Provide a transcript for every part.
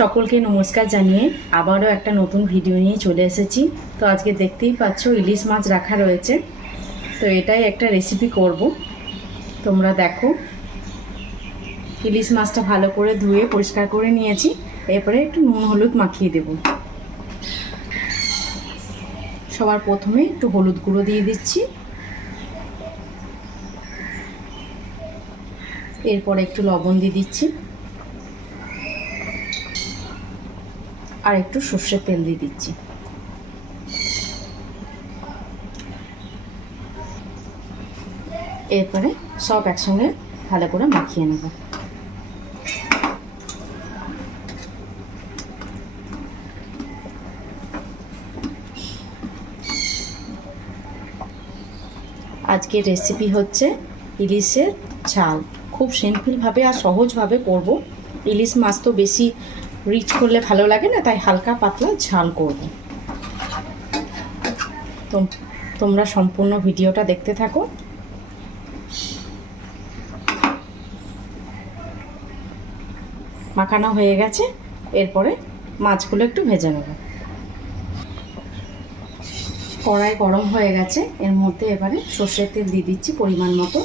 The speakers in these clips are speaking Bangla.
সকলকে নমস্কার জানিয়ে আবারও একটা নতুন ভিডিও নিয়ে চলে এসেছি। তো আজকে দেখতেই পাচ্ছ ইলিশ মাছ রাখা রয়েছে, তো এটাই একটা রেসিপি করব। তোমরা দেখো, ইলিশ মাছটা ভালো করে ধুয়ে পরিষ্কার করে নিয়েছি। এরপরে একটু নুন হলুদ মাখিয়ে দেব। সবার প্রথমে একটু হলুদ গুঁড়ো দিয়ে দিচ্ছি, এরপরে একটু লবণ দিয়ে দিচ্ছি, আর একটু সর্ষের তেল দিয়ে দিচ্ছি। এরপরে সব একসঙ্গে ভালো করে মাখিয়ে নেব। আজকের রেসিপি হচ্ছে ইলিশের ঝাল। খুব সিম্পলভাবে আর সহজভাবে করব। ইলিশ মাছ তো বেশি রিচ করলে ভালো লাগে না, তাই হালকা পাতলা ঝাল করব। তো তোমরা সম্পূর্ণ ভিডিওটা দেখতে থাকো। মাখানো হয়ে গেছে, এরপরে মাছগুলো একটু ভেজে নেব। কড়াই গরম হয়ে গেছে, এর মধ্যে এবারে সর্ষের তেল দিয়ে দিচ্ছি পরিমাণ মতো।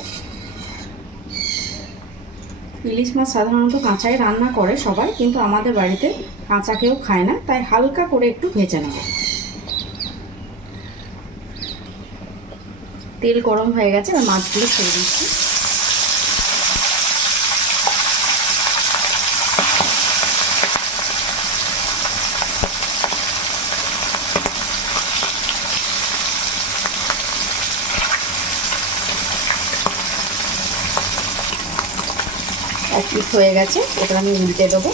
ইলিশ মাছ সাধারণত কাঁচাই রান্না করে সবাই, কিন্তু আমাদের বাড়িতে কাঁচা কেউ খায় না, তাই হালকা করে একটু ভেজে নেব। তেল গরম হয়ে গেছে, আর মাছগুলো ছেড়ে দিচ্ছি। এক পিঠ হয়ে গেছে, এবার আমি উল্টে দেবো।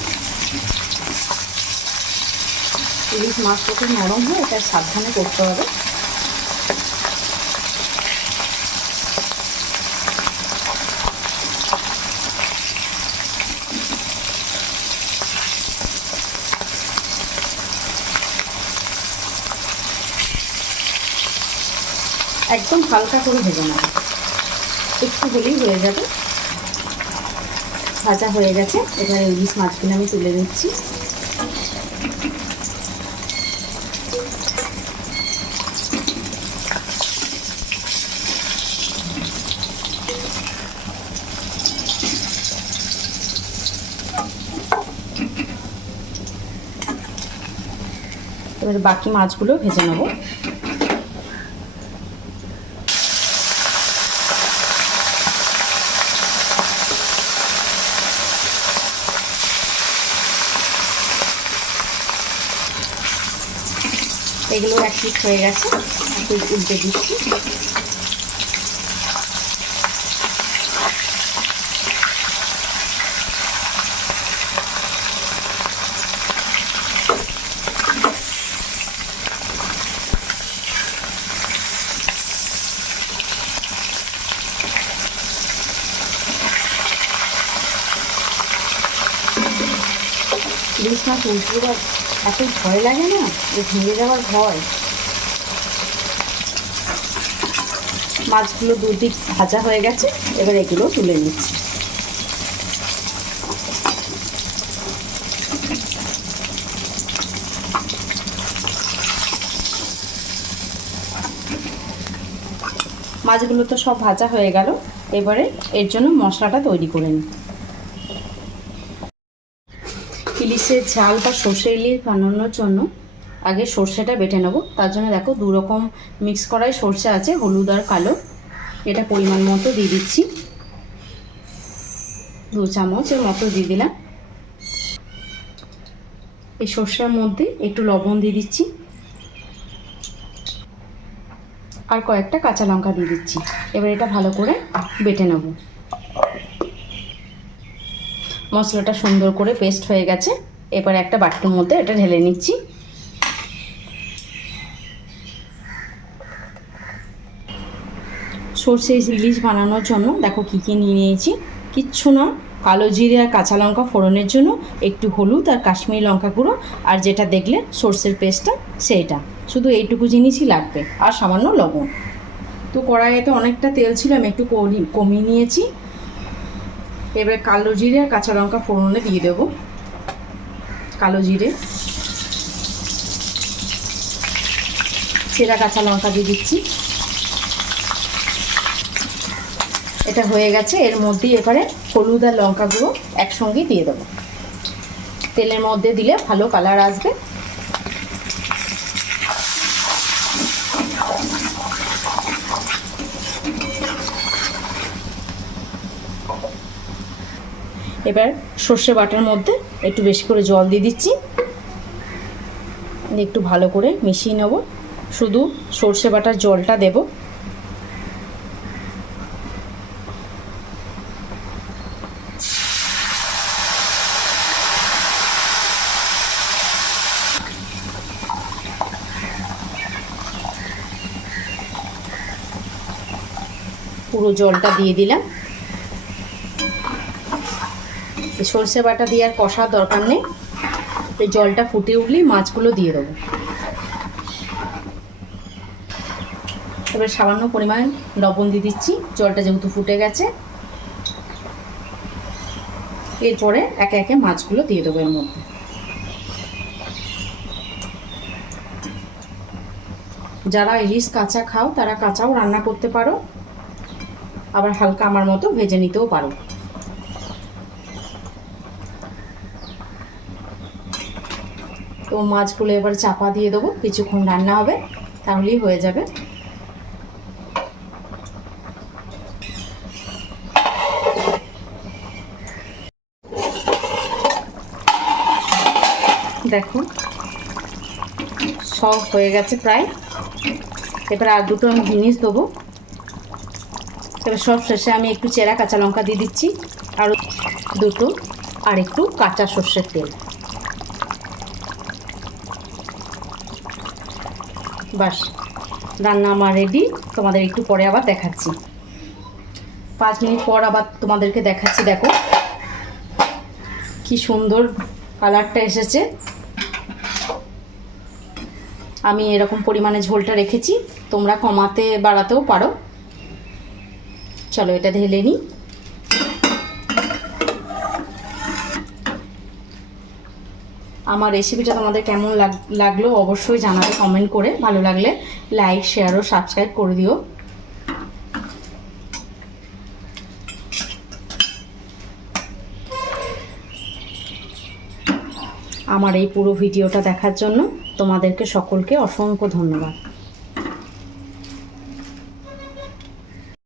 ইলিশ মাছটা খুব নরম হয়, এটা সাবধানে করতে হবে। একদম হালকা করে ভেজে নেব, একটু হলেই হয়ে যাবে। ভাজা হয়ে গেছে, এবার ইলিশ মাছগুলো আমি তুলে নিচ্ছি। এবার বাকি মাছগুলো ভেজে নেব। এগুলো এক পিঠ হয়ে গেছে, একটু উল্টে দিচ্ছি। ইলিশ মাছ উল্টে দেওয়ার এত ভয় লাগে না, যে ভেঙে যাওয়ার ভয়। মাছগুলো দুদিক ভাজা হয়ে গেছে, এবার এগুলো তুলে নিচ্ছি। মাছগুলো তো সব ভাজা হয়ে গেল, এবারে এর জন্য মশলাটা তৈরি করে নিই। ইলিশের ঝাল বা সর্ষে ইলিশ বানানোর জন্য আগে সর্ষেটা বেটে নেব। তার জন্য দেখো দু রকম মিক্স করাই সর্ষে আছে, হলুদ আর কালো। এটা পরিমাণ মতো দিয়ে দিচ্ছি, 2 চামচের মতো দিয়ে দিলাম। এই সর্ষের মধ্যে একটু লবণ দিয়ে দিচ্ছি, আর কয়েকটা কাঁচা লঙ্কা দিয়ে দিচ্ছি। এবার এটা ভালো করে বেটে নেব। মশলাটা সুন্দর করে পেস্ট হয়ে গেছে, এবার একটা বাটির মধ্যে এটা ঢেলে নিচ্ছি। সর্ষে ইলিশ বানানোর জন্য দেখো কী কী নিয়ে নিয়েছি। কিচ্ছু না, কালো জিরে আর কাঁচা লঙ্কা ফোড়নের জন্য, একটু হলুদ আর কাশ্মীরি লঙ্কা গুঁড়ো, আর যেটা দেখলে সর্ষের পেস্টটা সেইটা, শুধু এইটুকু জিনিসই লাগবে, আর সামান্য লবণ। তো কড়াইতে অনেকটা তেল ছিল, আমি একটু কমিয়ে নিয়েছি। এবারে কালো জিরে আর কাঁচা লঙ্কা ফোড়নে দিয়ে দেবো। কালো জিরে, চেরা কাঁচা লঙ্কা দিয়ে দিচ্ছি। এটা হয়ে গেছে। এর মধ্যেই এবারে হলুদ আর লঙ্কা গুঁড়ো একসঙ্গে দিয়ে দেবো। তেলের মধ্যে দিলে ভালো কালার আসবে। এবার সর্ষে বাটার মধ্যে একটু বেশি করে জল দিয়ে দিচ্ছি, একটু ভালো করে মিশিয়ে নেব। শুধু সর্ষে বাটার জলটা দেব। পুরো জলটা দিয়ে দিলাম। সর্ষে বাটা দিয়ে আর কষার দরকার নেই। এই জলটা ফুটে উঠলেই মাছগুলো দিয়ে দেবো। এবার সামান্য পরিমাণ লবণ দিয়ে দিচ্ছি, জলটা যেহেতু ফুটে গেছে। এরপরে একে একে মাছগুলো দিয়ে দেবো এর মধ্যে। যারা ইলিশ কাঁচা খাও তারা কাঁচাও রান্না করতে পারো, আবার হালকা আমার মতো ভেজে নিতেও পারো। তো মাছগুলো এবার চাপা দিয়ে দেবো, কিছুক্ষণ রান্না হবে, তাহলেই হয়ে যাবে। দেখো সব হয়ে গেছে প্রায়। এবার আর দুটো আমি জিনিস দেবো। এবার সব শেষে আমি একটু চেরা কাঁচা লঙ্কা দিয়ে দিচ্ছি, আর দুটো আর একটু কাঁচা সর্ষের তেল। বাস, রান্না আমার রেডি। তোমাদের একটু পরে আবার দেখাচ্ছি। 5 মিনিট পর আবার তোমাদেরকে দেখাচ্ছি। দেখো কি সুন্দর কালারটা এসেছে। আমি এরকম পরিমাণে ঝোলটা রেখেছি, তোমরা কমাতে বাড়াতেও পারো। চলো এটা ঢেলে নিই। আমার রেসিপিটা তোমাদের কেমন লাগলো অবশ্যই জানাবে কমেন্ট করে। ভালো লাগলে লাইক, শেয়ার ও সাবস্ক্রাইব করে দিও। আমার এই পুরো ভিডিওটা দেখার জন্য তোমাদেরকে সকলকে অসংখ্য ধন্যবাদ।